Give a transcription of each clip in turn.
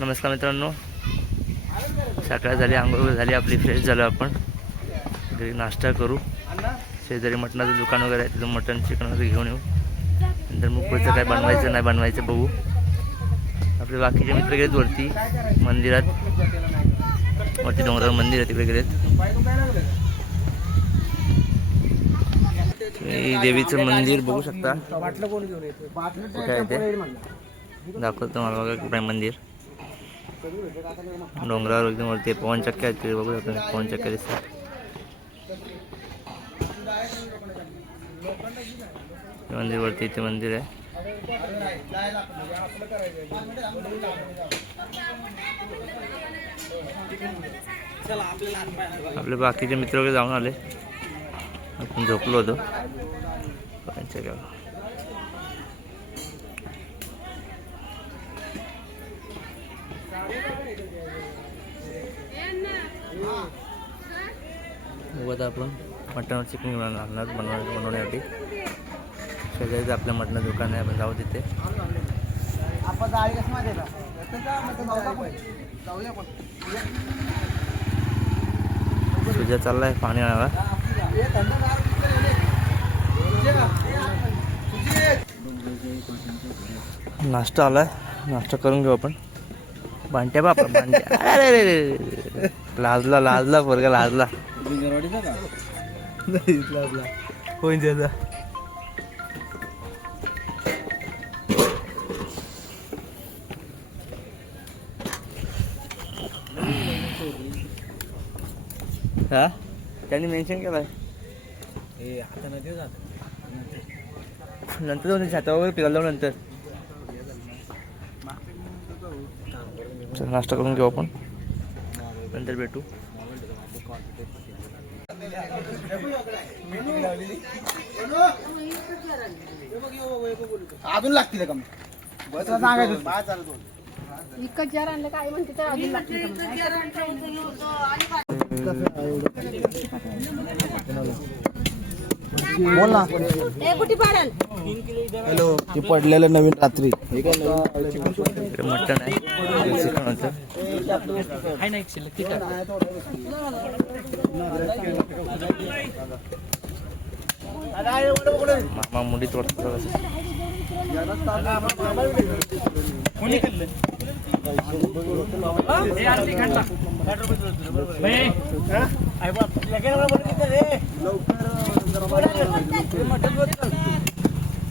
नमस्कार मित्रांनो. सकाळ झाली आंघोळ झाली आपली फ्रेश झालो आपण. घरी नाश्ता करू. शेजारी मटणाचं दुकान वगैरे आहे तिथून मटण चिकन वगैरे घेऊन येऊ. नंतर मग पुढचं काय बनवायचं नाही बनवायचं बघू. आपले बाकीचे मित्र गेलेत वरती मंदिरात. वरती डोंगरावर मंदिर आहे तिकडे गेलेत. तुम्ही देवीचं मंदिर बघू शकता. कुठे आहे ते? दाखवतो तुम्हाला बघा कुठे आहे मंदिर. डोंगरावर एकदम वरती पवन चक्क्या आहेत तिथे बघू शकतो पवन चक्क्या दिसतात. ते मंदिर वरती इथे मंदिर आहे. आपले बाकीचे मित्र वगैरे जाऊन आले. आपण झोपलो होतो. पवन चक्क्यावर बघू आता आपण मटण चिकन आणणार बनव बनवण्यासाठी शेजारीच आपलं मटण दुकान आहे आपण जाऊ तिथे कसं माहिती आहे पण. जाऊया पण. तुझ्या चाललाय पाणी आणायला थंडगार पिक्चर आहे. नाश्ता आलाय नाश्ता करून घेऊ आपण बांट्या बापा बांट्या अरे. लाजला लाजला पोरगा लाजला. होईन त्याचा. हा? त्यांनी मेन्शन केलंय. हे नंतर जाऊन छाता वगैरे जाऊ नंतर. चल नाश्ता करून घेऊ आपण. नंतर भेटू अजून लागतील का बस सांगायचं विकत जार आणलं काय म्हणते तर अजून लागते बोल ना. कुठे पाडल? हॅलो ते पडलेलं नवीन रात्री. मटण आहे. चिकन होतं. मामा मुली तोडतो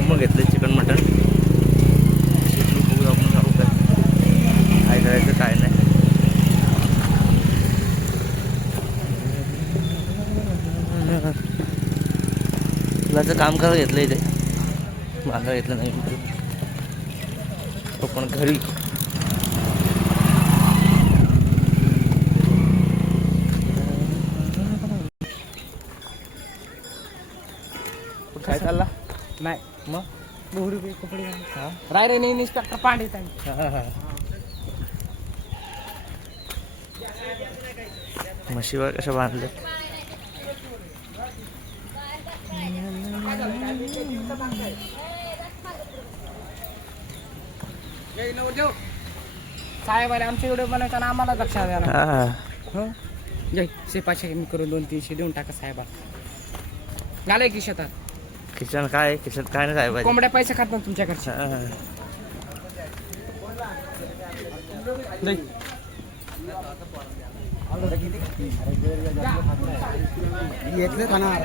मग घेतलं चिकन मटन बघू आपण जाऊ काय काय करायचं काय नाही. फुलाचं काम करायला घेतलं इथे. मागं घेतलं नाही. तो पण घरी. काय चालला? नाही. मग? रुपये कपडे राय रे नाही इन्स्पेक्टर पांडे म्हशीवर कशा बांधल्या साहेब अरे आमच्या व्हिडिओ बनायचा ना आम्हाला लक्षात द्या ना हा. हो? जय शे पाचशे मी करून दोन तीनशे देऊन टाका साहेबा. घालाय की शेतात? किचन काय? किचन काय नाही पाहिजे कोंबड्या पैसे खात ना तुमच्याकडचे हा. जय. घेतले खाणार.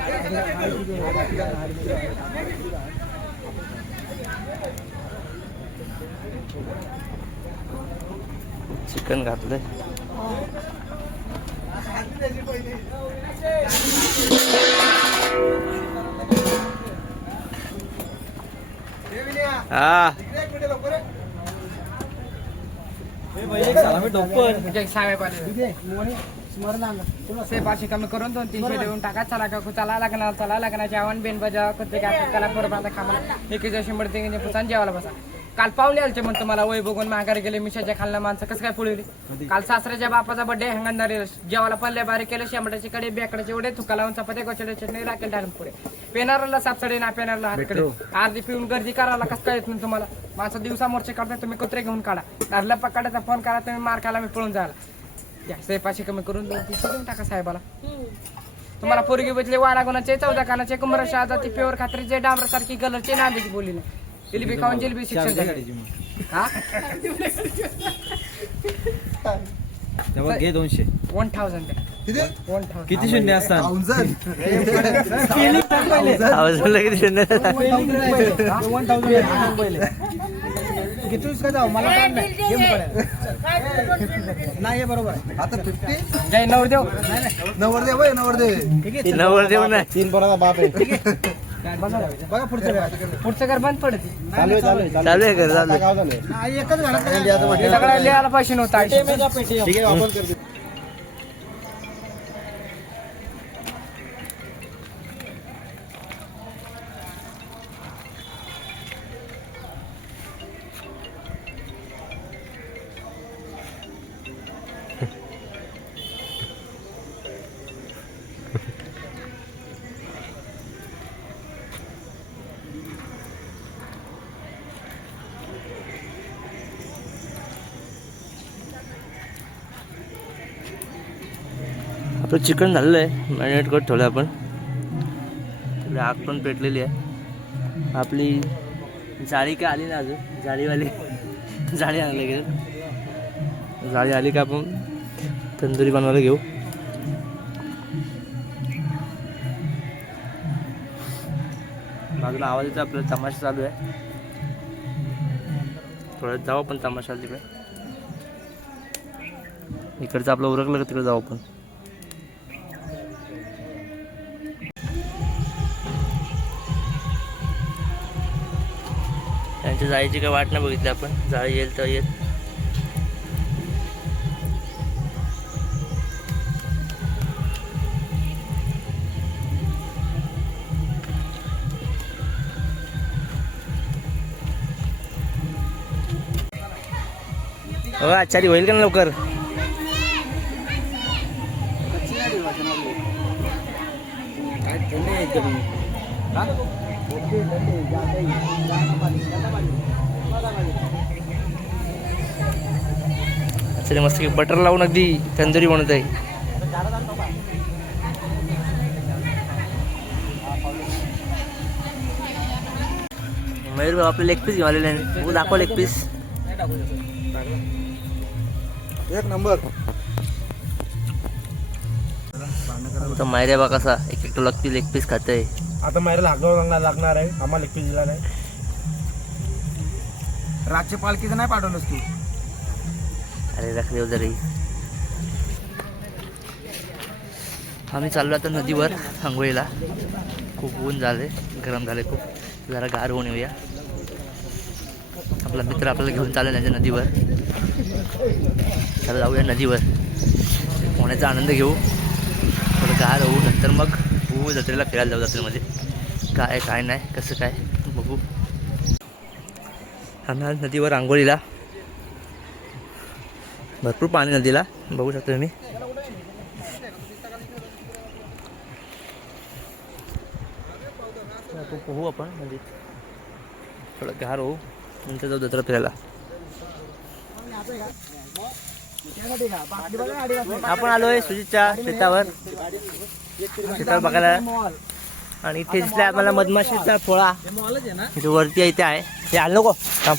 चिकन घातलंय. हा. पाचशे कमी करून दोन तीनशे देऊन टाका चला का चला लागणार चला लागणार जेवण बेन बजा कुठे काय त्याला बरोबर खामा एक शंभर तीन पुसान जेवायला बसा. काल पाहुणे आलते म्हणतो मला वय बघून माघारी गेले मिशाच्या खाल्ल्या माणसं कसं काय पुळवली काल सासऱ्याच्या बापाचा बड्डे हंगंदारी जेवायला पल्ले बारीक केलं शेंबटाचे कडे बेकडाचे एवढे थुका लावून चपात्या गोचड्या चटणी राखेल टाकून पुढे पेनारला सापसडे ना पेनारला हातकडे अर्धी पिऊन गर्दी करायला कसं काय येत नाही तुम्हाला? माणसं दिवसा मोर्चे काढताय तुम्ही कुत्रे घेऊन काढा. घरला पकडायचा फोन करा तुम्ही मार खायला मी पळून जायला. पाचशे कमी करून देऊन टाका साहेबाला. तुम्हाला पोरगी बसले वारा गुणाचे चौदा कानाचे कुंभर ती प्युअर खात्रीचे डांबर सारखी कलरचे नांदीची बोली नाही. जिलेबी खाऊन जिलेबी शिक्षण झालं. हा तेव्हा घे दोनशे वन थाउजंड द्या वन थाउजंड किती शून्य असतात आवाज आला किती शून्य नाही बरोबर आता फिफ्टी जय नवरदेव नवरदे वय नवरदे नवर देऊ नाही तीन पोराचा बाप आहे बघा पुढचं पुढचं घर बंद पडत. चालू आहे चालू आहे चालू आहे. घर चालू आहे. गाव चालू आहे. एकच घरात सगळ्या लिहायला पैसे नव्हता. ठीक आहे वापर करते. आपलं चिकन झालेलं आहे. मॅरिनेट करत ठेवलं आपण. थोडी आग पण पेटलेली आहे. आपली जाळी काय आली ना अजून? जाळीवाली. जाळी आणलं गेलं जाळी आली का आपण? तंदुरी बनवायला घेऊ. बाजूला आवाज येतो आपल्याला तमाशा चालू आहे. थोडं जाऊ आपण तमाशाला तिकडे. इकडचं आपलं उरकलं का तिकडे जाऊ आपण? इथे जायची काय वाट नाही बघितली आपण. जाळी येईल तर येईल. हो आचारी होईल का ना लवकर? आचारी मस्त बटर लावून अगदी तंदुरी बनवत आहे. मयूर भाऊ आपले लेग पीस घेऊन आलेले आहे. दाखव लेग पीस एक नंबर. तर मायऱ्या बा कसा एक एक लगती लेग पीस खात आहे आता मायला लागणार लागणार आहे. आम्हाला एकपीस दिला नाही. रातच्या पालखीचं नाही पाठवलंस तू? अरे रखदेव जरी. आम्ही चाललो आता नदीवर आंघोळीला. खूप ऊन झाले गरम झाले खूप. जरा गार होऊन येऊया. आपला मित्र आपल्याला घेऊन चालेल त्याच्या नदीवर. चला जाऊया नदीवर. पोहण्याचा आनंद घेऊ. थोडं गार होऊ नंतर मग होऊ जत्रेला फिरायला जाऊ जत्रेमध्ये. काय काय नाही कसं काय बघू. आम्ही आज नदीवर आंघोळीला भरपूर पाणी नदीला. बघू शकतो तुम्ही. पोहू आपण नदीत. थोडं गार होऊ. नंतर जाऊ दसरा फिरायला. आपण आलोय सुजितच्या शेतावर. शेतावर बघायला. आणि इथे दिसलाय आम्हाला मधमाशीचा पोळा. इथे वरती आहे इथे आहे. ते आलं नको. थांब.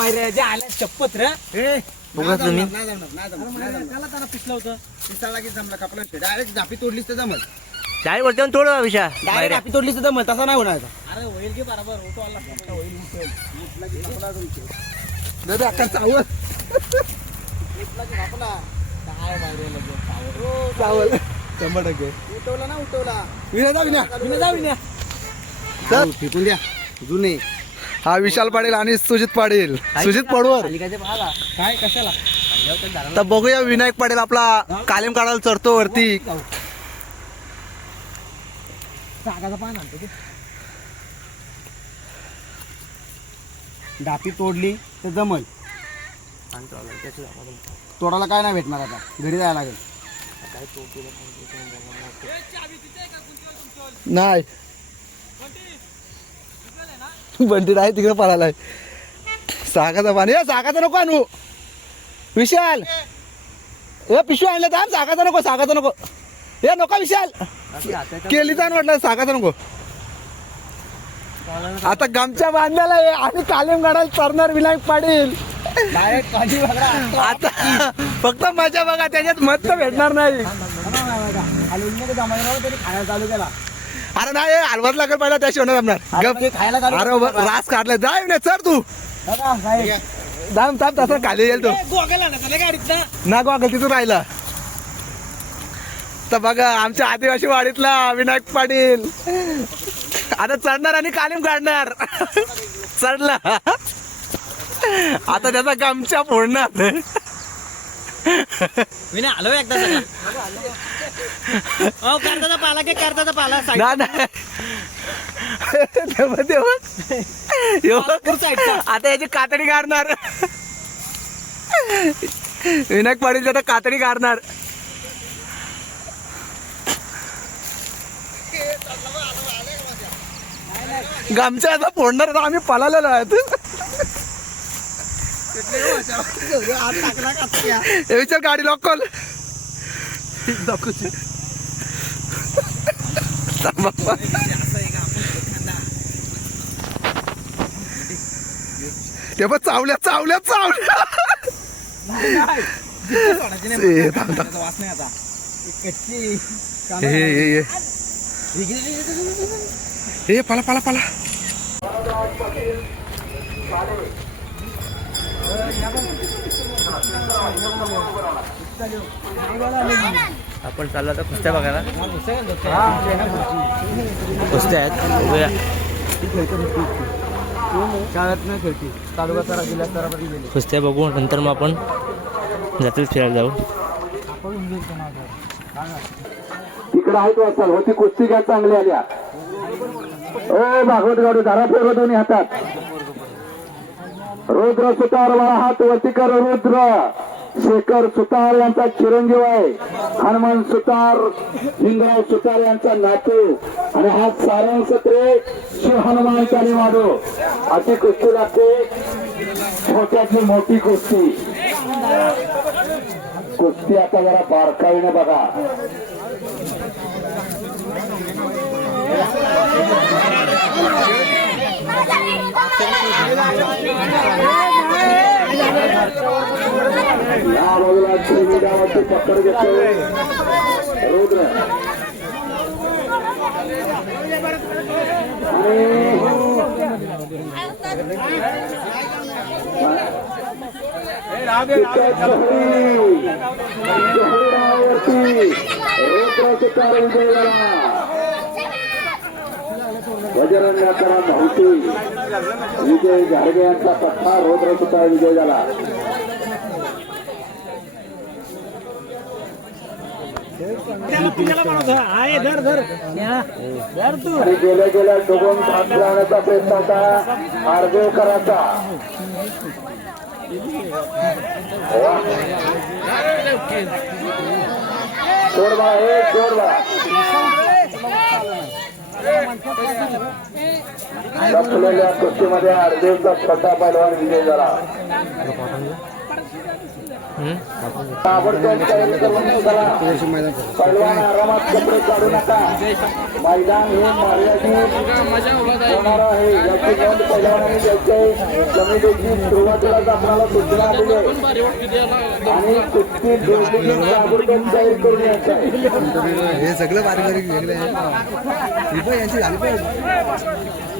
अरे जे आल्या चप्पत रे. बघा तुम्ही? त्याला त्याला पिसलं होतं. पिसाळला की जमला कपडा डायरेक्ट झापी तोडलीस तर जमल. चाळी वरती विषय. डायरेक्ट आपली तोडली सुद्धा मग तसा नाही होणार अरे होईल की बरोबर होतो आला दादा अक्का चावल. चावल. शंभर टक्के. उठवला ना उठवला. विनय जा विनय. विनय जा विनय. चल फेकून द्या. जुने हा विशाल पाटील आणि सुजित पाटील. सुजित पडवर. काय कशाला? तर बघूया विनायक पाटील आपला कालेम काढायला चढतो वरती. डापी तोडली तर जमल. तोडायला काय नाही भेटणार आता. घरी जायला लागेल. नाही बंटी नाही तिकडे पळालाय. सागाचा पाणी. ए सागाचा नको आणू. विशाल. ए पिशवी आणलं थांब. सागाचा नको सागाचा नको. ए नको विशाल. केली तर म्हटलं सागाचा नको. आता गमच्या बांधलेला आहे आणि कालेम गाडायला चरणार विनायक पाटील. आता फक्त मजा बघा त्याच्यात मत तर भेटणार नाही. जमा चालू अरे नाही हलवत लागेल पहिला त्या शिवणार जमणार गप ते खायला चालू अरे रास काढलाय. जाय ना चर तू. दाम थांब तसं खाली येईल तो. ना गोगल तिथून राहिला. तर बघा आमच्या आदिवासी वाडीतला विनायक पाटील. आता चढणार आणि कालीम काढणार. चढला. आता त्याचा गमच्या फोडणार. विनय आलो एकदा अहो करताचा पाला की करताचा पाला ना तेव्हा तेव्हा. साईडचा आता याची कातडी काढणार विनायक पाटील आता कातडी काढणार गमच्या आता फोडणार आता आम्ही पळालेलो आहेत हे विचार गाडी लॉक कर ते पण चावल्या चावल्या चावल्या. ए, नाही आता हे हे हे पाला. आपण चाललो आता कुस्त्या बघायला. कुस्त्या आहेत बघूया. कुस्त्या बघू नंतर मग आपण जातील फिरायला जाऊ. इकडे आहेत वाचाल होती कुस्ती घ्या चांगली आल्या ओ भागवत गाडू धारा फेरवा दोन्ही हातात. रुद्र सुतार वाला हात वरती कर रुद्र. शेखर सुतार यांचा चिरंजीव आहे. हनुमान सुतार हिंगराव सुतार यांचा नातू. आणि हा सारंग सत्रे शिव हनुमानचा निवाडो. अशी कुस्ती लागते. छोट्याची मोठी कुस्ती. कुस्ती आता जरा बारकाईने बघा. या बाजूला चिरमी गावाची पकड घेतोय रुद्र रुद्राचे कार विजय झाला विजय यांचा पठ्ठा रोद्र सुद्धा विजय झाला गेल्या गेल्या डोगून थांब लावण्याचा प्रयत्न होता आर्देवकरांचा वा. सोड हे सोड कुस्तीमध्ये अर्जुनचा छोटा पैलवान विजय झाला. काढू नका मैदान हे होणार आहे याची नोंद जमिनीची सुरुवातीलाच आपल्याला सूचना दिली आणि कुस्ती करून यायचं हे सगळं बारीक बारीक आहे. यांची झाली पाहिजे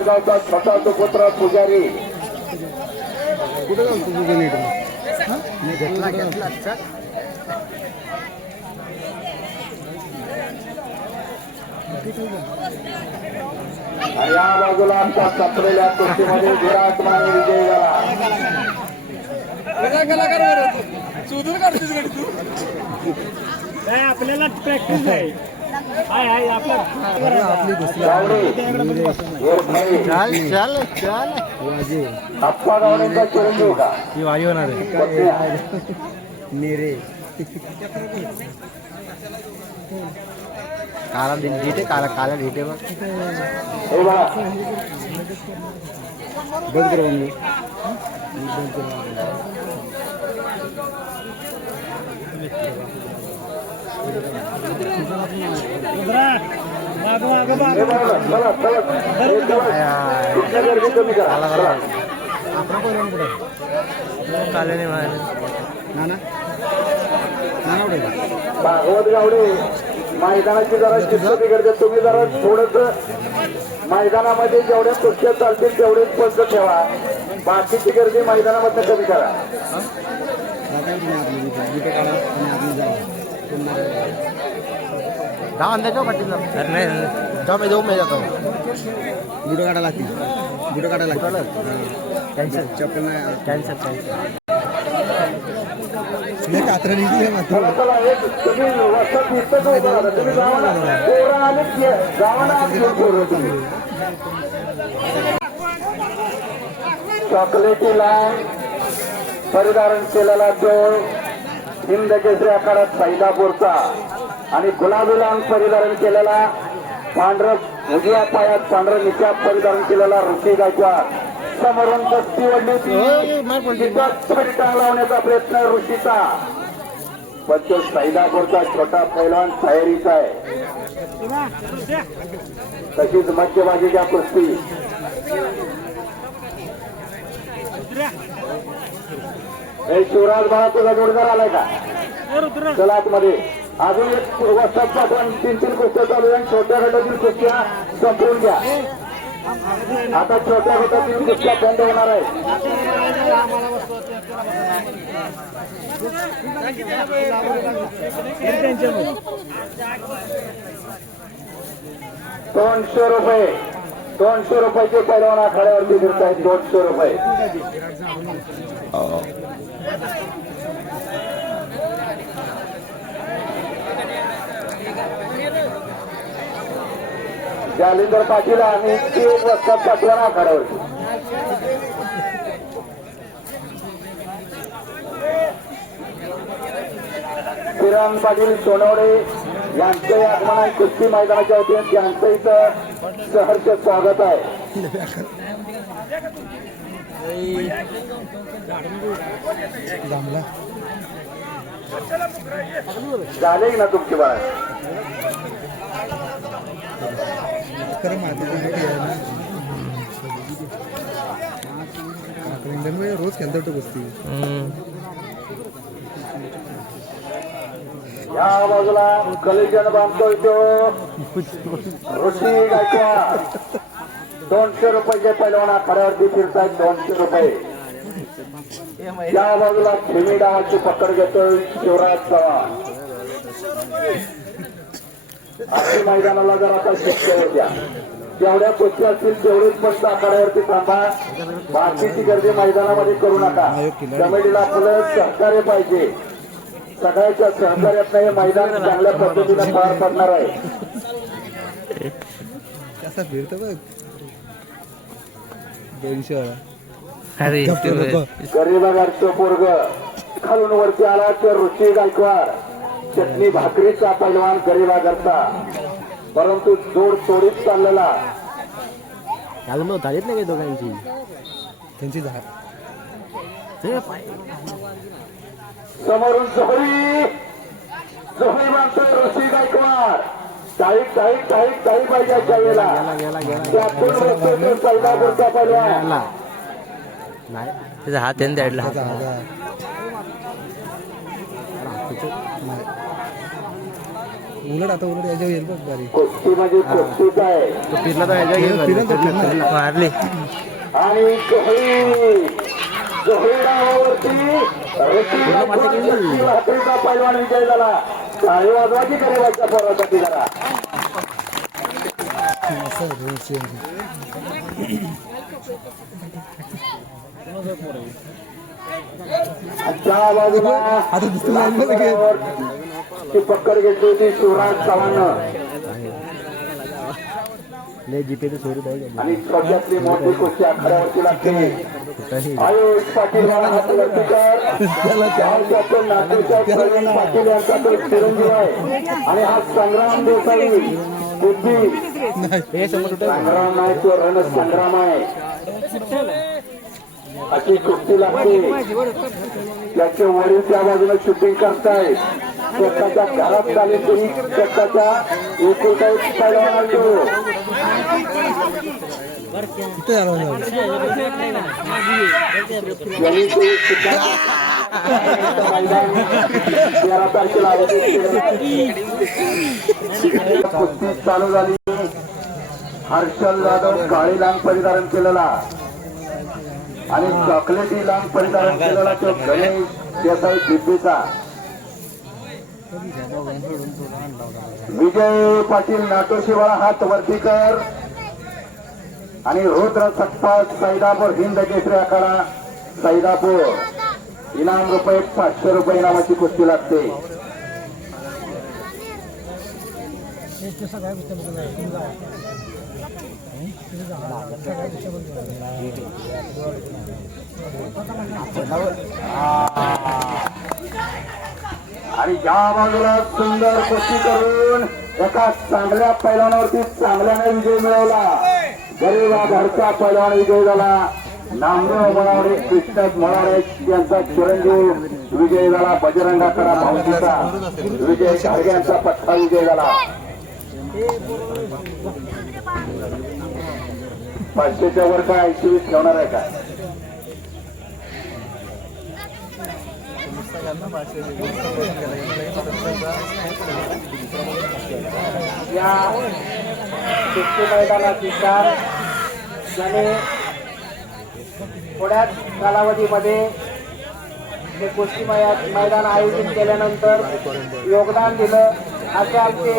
गावचा छोटा सुपुत्र पुजारी कुठं जाऊ तुझं नीट घेतला घेतला या बाजूला आमच्या कुस्तीमध्ये आपल्याला प्रॅक्टिस आहे. आपली चाल चाल चाल. ही होणार आहे. काला ढीटे काला काला ढीटे बघ. बंद कर बंद हे काल्याने नाना नाना उडे भागवत गावडे मैदानाची जरा शिस्त बिघडते तुम्ही जरा थोडस मैदानामध्ये जेवढ्या कुस्त्या चालतील तेवढेच पंच ठेवा बाकीची गर्दी मैदानामध्ये कमी करा गाव अंदाज पाटील अरे नाही जाऊ मी। जाऊ मी जातो बुडो काढा लागतील बुडो काढा लागतील कॅन्सल चप्पल नाही कॅन्सल कॅन्सल कात्र निघली चला चला एक तुम्ही वस्तात नुसतं काय करा तुम्ही जावा ना पोरं आले की जावा ना आत घेऊन पोरं तुम्ही चॉकलेटी लाईन परिधारण केलेला तो हिंद केसरी आकारात सैदापूरचा आणि गुलाबी लाईन परिधारण केलेला पांढरं उजव्या पायात पांढरं निशाब परिधारण केलेला ऋषी गायकवाड. समोरून कस्ती होती तिथं फटका लावण्याचा प्रयत्न ऋषीचा. पण तो सैदापूरचा छोटा पैलवान तयारीचा आहे. तशीच मध्यबाजीच्या कुस्ती. हे शिवराज बाळा तुझा जोडदार आलाय का? चला मध्ये अजून एक वस्तात पाठवून तीन तीन कुस्त्या चालू आहे आणि छोट्या गटातील कुस्त्या संपवून घ्या. आता छोट्या गटातील कुस्त्या बंद होणार आहे दोनशे रुपये. दोनशे रुपयाचे पैलवान आखाड्यावरती फिरत आहेत दोनशे रुपये. जालिंदर पाटील आणि तीन वाजता पाठवा आखाड्यावरती किरण पाटील सोनवडे यांचे आगमन कुस्ती मैदानाच्या वतीने त्यांचं इथं सहर्ष स्वागत आहे. झाले ना तुमची बाळ? रोज खेळतो तो कुस्ती या बाजूला कलेजन बांधतोय तो. ऋषी गायकवाड. दोनशे रुपयाचे पैलवान खड्यावरती फिरतायत दोनशे रुपये. या बाजूला खेमी डावाची पकड घेतोय शिवराज चव्हाण. अशी मैदानाला जर आता शक्य होत्या जेवढ्या कुस्ती असतील तेवढेच फक्त आखाड्यावरती थांबा. बाकीची गर्दी मैदानामध्ये करू नका. कमिटीला आपलं सहकार्य पाहिजे. सगळ्याच्या सहकार्यात हे मैदान चांगल्या पद्धतीने पार पडणार आहे. कसा फिरतो बघ. दोनशे वेळा अरे गरीबागारचं पोरग खालून वरती आला तर ऋषी गायकवाड चटणी भाकरीचा पैलवान गरीबागरचा परंतु जोड तोडीत चाललेला. काल मग झालीत नाही दोघांची? त्यांची झाड समोरून जोहरी जोहरी मानतोय ऋषी गायकवाड. काही काही काही काही पाहिजे त्यातून सैदापूरचा पैलवान नाही. त्याचा हात आहे ना त्या हात उलट आता उलट याच्यावर येईल बघ तो फिरला तर याच्या मारली. पैलवान विजय झाला. गरीबाच्या पोरासाठी त्या बाजूला ती पक्कड घेतली होती शिवराज चव्हाण आणि सध्यातली मोठी कुस्ती लागते आयुष पाटील पाटील यांचा तो चिरंजीव आहे आणि हा संग्राम देसाई बुद्धी संग्राम नाही तो रण संग्राम आहे अशी कुस्ती लागते त्याचे वडील त्या बाजूने शूटिंग करतायत. स्वतःच्या घरात झाले तरी स्वतःच्या एकुलता एक पैलवान तेरा तारखेला कुस्ती चालू झाली. हर्षल जाधव काळी लांग परिधारण केलेला. आणि चॉकलेटी लांब परिधान केलेला तो गणेश देसाई दिब्बीचा विजय पाटील नाटोशिवाळा हात वरती कर. आणि रुद्र सत्पाल सैदापूर हिंद केसरी आखाडा सैदापूर. इनाम रुपये पाचशे रुपये इनामाची कुस्ती लागते. आणि या बाजूला सुंदर कुस्ती करून एका चांगल्या पैलवानावरती चांगल्याने विजय मिळवला. गरीबा घरचा पैलवान विजय झाला. नामदेव मळावडे कृष्ण मळावडे यांचा चिरंजीव विजय झाला. बजरंगाकडा भाऊजीचा विजय यांचा पठ्ठा विजय झाला. पाचशेच्या वर काय ऐंशी वीस ठेवणार आहे का? या कुस्ती मैदानाची चार ज्याने थोड्याच कालावधीमध्ये हे कुस्ती मैदान आयोजित केल्यानंतर योगदान दिलं. असे आमचे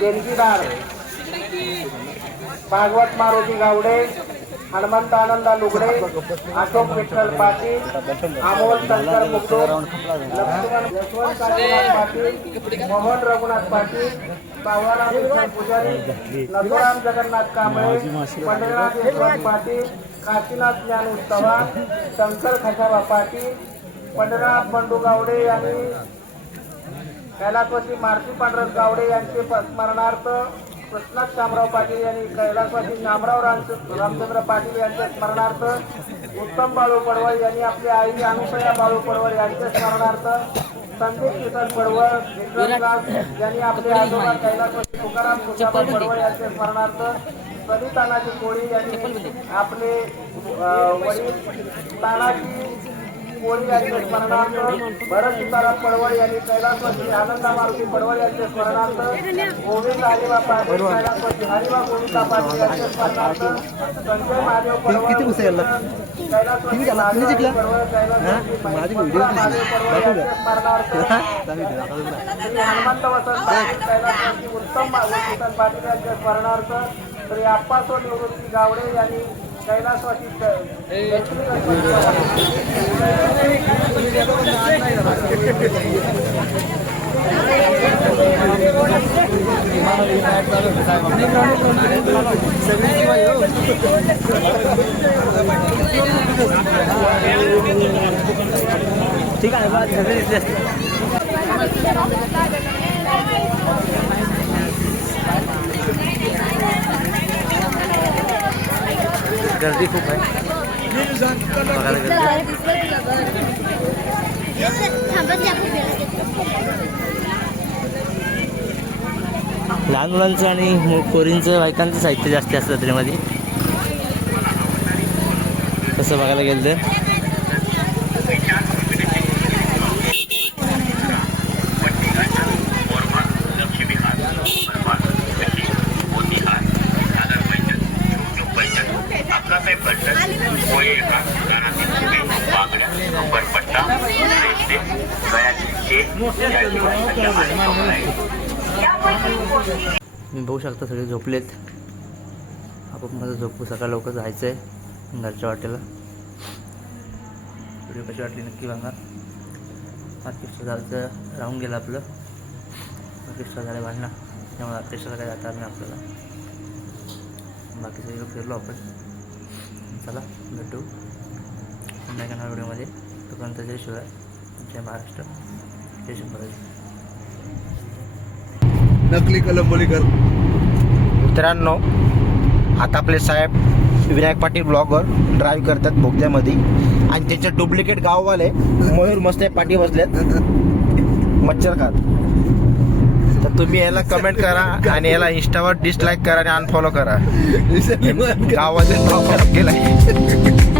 देणगीदार भागवत मारुती गावडे हनुमंत आनंदा लुगडे अशोक विठ्ठल पाटील अमोल शंकर मुकुट लक्ष्मण यशवंत पाटील मोहन रघुनाथ पाटील पावराम पुजारी नथुराम जगन्नाथ कांबळे पंढरीनाथ यशवंत पाटील काशीनाथ ज्ञान चव्हाण शंकर खशाबा पाटील पंढरीनाथ बंडू गावडे यांनी कैलासवासी मारुती पांडुरंग गावडे यांचे स्मरणार्थ कृष्णात शामराव पाटील यांनी कैलासवासी शामराव रामच- रामचंद्र पाटील यांच्या स्मरणार्थ उत्तम बाळू पडवळ यांनी आपली आई अनुसया बाळू पडवळ यांच्या स्मरणार्थ संदीप किसन पडवळ विक्रमदास यांनी आपले आजोबा कैलासवासी तुकाराम तुकाराम पडवळ यांच्या स्मरणार्थ सदी तानाजी कोळी यांनी आपले वडील तानाजी कोळी यांचे स्मरणार्थ भरत सीताराम पडवळ यांनी कैलासवासी आनंदा मारुती पडवळ यांचे स्मरणार्थ गोविंद हरिबा पाटील कैलासवासी हरिबा गोविंदा पाटील यांचे स्मरणार्थ संजय महादेव हनुमंत वसंत कैलासवासी उत्तम पाटील यांचे स्मरणार्थ श्री आप्पासो निवृत्ती गावडे यांनी ठीक आहे बा सगळे दिसले असते गर्दी खूप आहे. बघायला गर्दी लहान मुलांचं आणि कोरींचं बायकांचं साहित्य जास्त असतं त्याच्यामध्ये. तसं बघायला गेलं तर आपला काही पद्धत पोहे हा दुकानातील तुम्ही मी बघू शकता सगळे झोपलेत. आपण माझं झोपू सकाळ लवकर जायचं आहे घरच्या वाटेला. व्हिडिओ कशी वाटली नक्की बघा. ऑर्केस्ट्रा झालं राहून गेलं आपलं. ऑर्केस्ट्रा झालं बांधणं त्यामुळे ऑर्केस्ट्राला काय जाता नाही आपल्याला. बाकीचं सगळं फिरलो आपण. चला भेटू. पुन्हा एका व्हिडिओमध्ये. तोपर्यंत जय शिवाय. जय महाराष्ट्र. जय शंभराजी नकली कलंबोलीकर मित्रांनो आता आपले साहेब विनायक पाटील ब्लॉगर ड्राईव्ह करतात बोगद्यामध्ये. आणि त्याचे डुप्लिकेट गाववाले मयूर मस्ते पाठी बसलेत. मच्छर खात. तर तुम्ही याला कमेंट करा आणि याला इंस्टावर डिसलाईक करा आणि अनफॉलो करा. खराब केलंय.